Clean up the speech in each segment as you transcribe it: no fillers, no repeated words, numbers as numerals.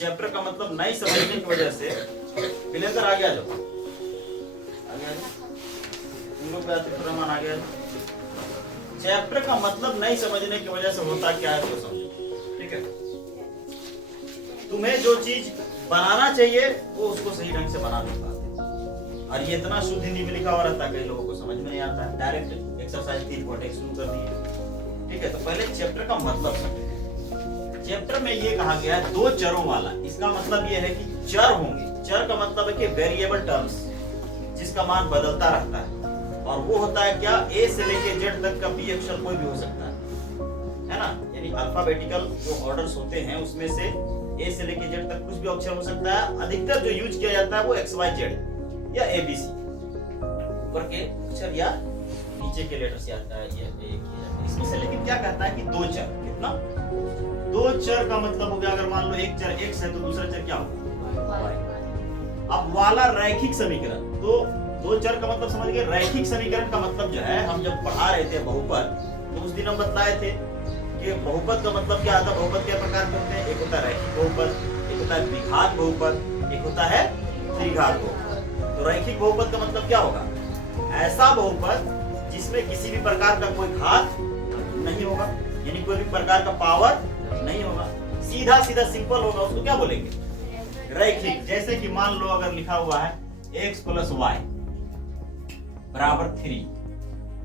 Chapter का मतलब नहीं समझने की वजह से विलेंदर आगे आ जाओ, आगे आ जाओ, तुम लोग का चित्रमान आ गया। चैप्टर का मतलब नहीं समझने की वजह से होता क्या है तो समझो, ठीक है। तुम्हें जो चीज बनाना चाहिए वो उसको सही ढंग से बना नहीं पाते, और ये इतना शुद्ध हिंदी में लिखा हुआ रहता है, कई लोगों को समझ में नहीं आता है। डायरेक्ट एक्सरसाइज 3.1 शुरू कर दिए, ठीक है। तो पहले चैप्टर का मतलब समझे। चैप्टर में ये कहा गया है दो चरों वाला, इसका मतलब ये है कि चर होंगे। चर का मतलब है कि वेरिएबल टर्म्स, जिसका मान बदलता रहता है, और वो होता है क्या, ए से लेके जेड तक का बी अक्षर कोई भी हो सकता है ना। यानी अल्फाबेटिकल जो ऑर्डर्स होते हैं उसमें से ए से लेके जेड तक कुछ भी अक्षर हो सकता है। अधिकतर जो यूज किया जाता है वो एक्स वाई जेड या ए बी सी, ऊपर के अक्षर या नीचे के लेटर से आता है, ये इसमें से। लेकिन क्या कहता है कि दो चर, कितना, दो चर का मतलब हो गया, अगर मान लो एक चर x है तो दूसरा चर क्या होगा, y। अब वाला रैखिक समीकरण, तो दो चर का मतलब समझ गए। रैखिक समीकरण का मतलब जो है, हम जब पढ़ा रहे थे बहुपद, तो उस दिन हम बताए थे कि बहुपद का मतलब क्या आता है। बहुपद क्या प्रकार के होते हैं, एक होता है रैखिक बहुपद, एक होता है द्विघात बहुपद, एक होता है त्रिघात बहुपद। तो रैखिक बहुपद का मतलब क्या होगा, ऐसा बहुपद जिसमें किसी भी प्रकार का कोई घात नहीं होगा, यानी कोई भी प्रकार का पावर नहीं होगा, सीधा सीधा सिंपल होगा, उसको क्या बोलेंगे, रैखिक। जैसे कि मान लो अगर लिखा हुआ है x + y बराबर 3,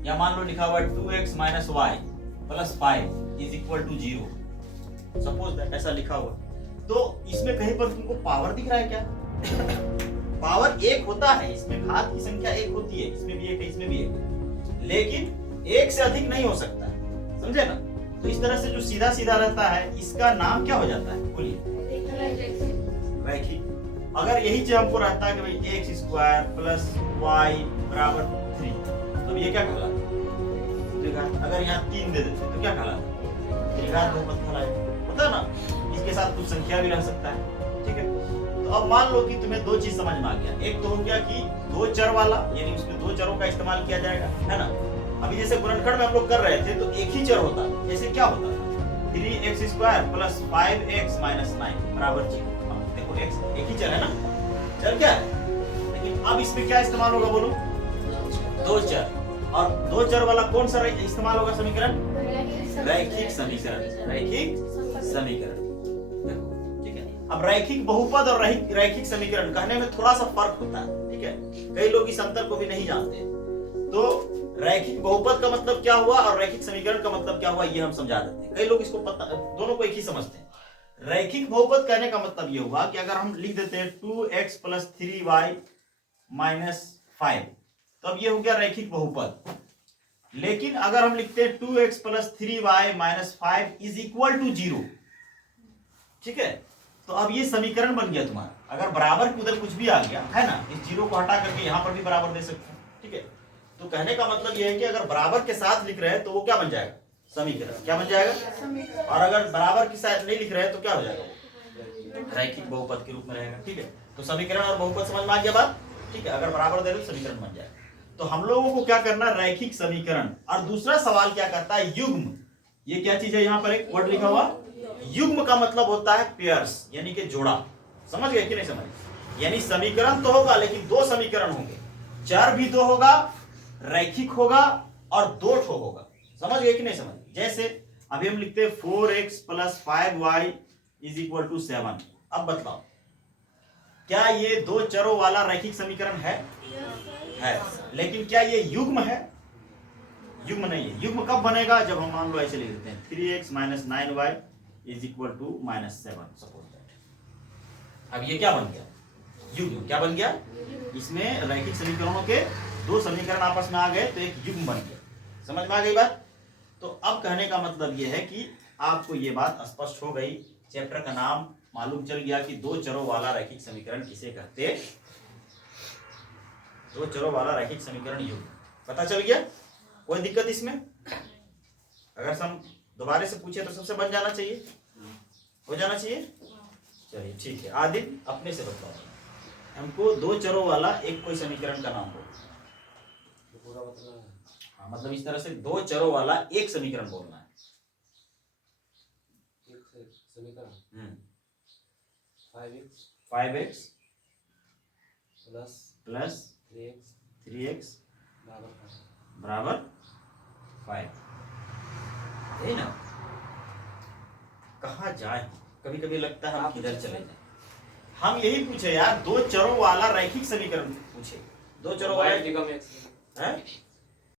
या मान लो लिखा हुआ है 2x - y + 5 = 0, सपोज दैट ऐसा लिखा हुआ, तो इसमें कहीं पर तुमको पावर दिख रहा है क्या? पावर एक होता है, इसमें घात की संख्या एक होती है, इसमें भी एक है, इसमें भी एक है, लेकिन एक से अधिक नहीं हो सकता, समझे ना। तो इस तरह से जो सीधा सीधा रहता है, इसका नाम क्या हो जाता है, बोलिए, रैखिक। अगर यही चीज हमको रहता है कि भाई x² + y = 3, तो ये क्या कहलाता है, त्रिघात। अगर यहाँ 3 दे देते तो क्या कहलाता है, त्रिघात बहुपद कहलाएगा, पता ना। इसके साथ कुछ संख्या भी रह सकता है, ठीक है। तो अब मान लो कि तुम्हें दो चीज समझ में आ गया। एक तो हो गया कि दो चर वाला, यानी उसमें दो चरों का इस्तेमाल किया जाएगा, है ना। अभी जैसे गुणनखंड में हम लोग कर रहे थे तो एक ही चर होता, जैसे क्या होता, 3x² + 5x - 9 = 0। देखो x एक ही चर है ना, चर क्या है। लेकिन अब इसमें क्या इस्तेमाल होगा, बोलो, दो चर। और दो चर वाला कौन सा इस्तेमाल होगा समीकरण, रैखिक समीकरण, रैखिक समीकरण। देखो, ठीक है। अब रैखिक बहुपद और रैखिक समीकरण कहने में थोड़ा सा फर्क होता है, ठीक है। कई लोग इस अंतर को भी नहीं जानते। तो रैखिक बहुपद का मतलब क्या हुआ और रैखिक समीकरण का मतलब क्या हुआ, ये हम समझा देते हैं। कई लोग इसको पता, दोनों को एक ही समझते हैं। रैखिक बहुपद कहने का मतलब ये हुआ कि अगर हम लिख देते हैं 2x + 3y - 5, तो अब ये हो गया रैखिक बहुपद। लेकिन अगर हम लिखते हैं 2x + 3y - 5 = 0, ठीक है, तो अब ये समीकरण बन गया तुम्हारा। अगर बराबर की उधर कुछ भी आ गया है ना, इस 0 को हटा करके यहां पर भी बराबर दे सकते हैं, ठीक है। तो कहने का मतलब यह है कि अगर बराबर के साथ लिख रहे हैं तो वो क्या बन जाएगा, समीकरण। क्या बन जाएगा, और अगर बराबर के साथ नहीं लिख रहे हैं तो क्या हो जाएगा, रैखिक बहुपद के रूप में रहेगा, ठीक है। तो समीकरण और बहुपद समझ में आ गया बात, ठीक है। अगर बराबर दे रहे तो समीकरण बन जाएगा। तो हम लोगों को क्या करना, रैखिक समीकरण। और दूसरा सवाल क्या करता है, युग्म। ये क्या चीज है, यहाँ पर एक वर्ड लिखा हुआ, युग्म का मतलब होता है पेयर्स, यानी कि जोड़ा। समझ गए कि नहीं समझ, यानी समीकरण तो होगा लेकिन दो समीकरण होंगे, चर भी दो होगा, रैखिक होगा और दो ठो होगा। समझ गए कि नहीं समझ। जैसे अभी हम लिखते हैं 4x + 5y = 7। अब बताओ, क्या ये दो चरों वाला रैखिक समीकरण है? लेकिन क्या ये युग्म है? युग्म नहीं है। युग्म कब बनेगा, जब हम मान लो ऐसे लिख देते हैं 3x - 9y = -7, सपोज दैट। अब ये क्या बन गया, युग्म। क्या बन गया, इसमें रैखिक समीकरणों के दो समीकरण आपस में आ गए तो एक युग्म बन गया। समझ में आ गई बात। तो अब कहने का मतलब यह है कि आपको ये बात स्पष्ट हो गई, चैप्टर का नाम मालूम चल गया कि दो चरों वाला रैखिक समीकरण किसे कहते, दो चरों वाला रैखिक समीकरण युग्म, पता चल गया। कोई दिक्कत इसमें, अगर हम दोबारा से पूछे तो सबसे बन जाना चाहिए, हो जाना चाहिए। चलिए ठीक है, आदित्य अपने से बताओ, हमको दो चरों वाला एक कोई समीकरण का नाम बोलो। पूरा मतलब, हाँ, मतलब इस तरह से दो चरों वाला एक समीकरण बोलना है। एक समीकरण, 5x plus plus 3x 3x बराबर 5। है ना? कहाँ जाए? कभी कभी लगता है हम किधर चले जाए। हम यही पूछे यार, दो चरों वाला रैखिक समीकरण पूछे, दो चरों वाला y निगम x है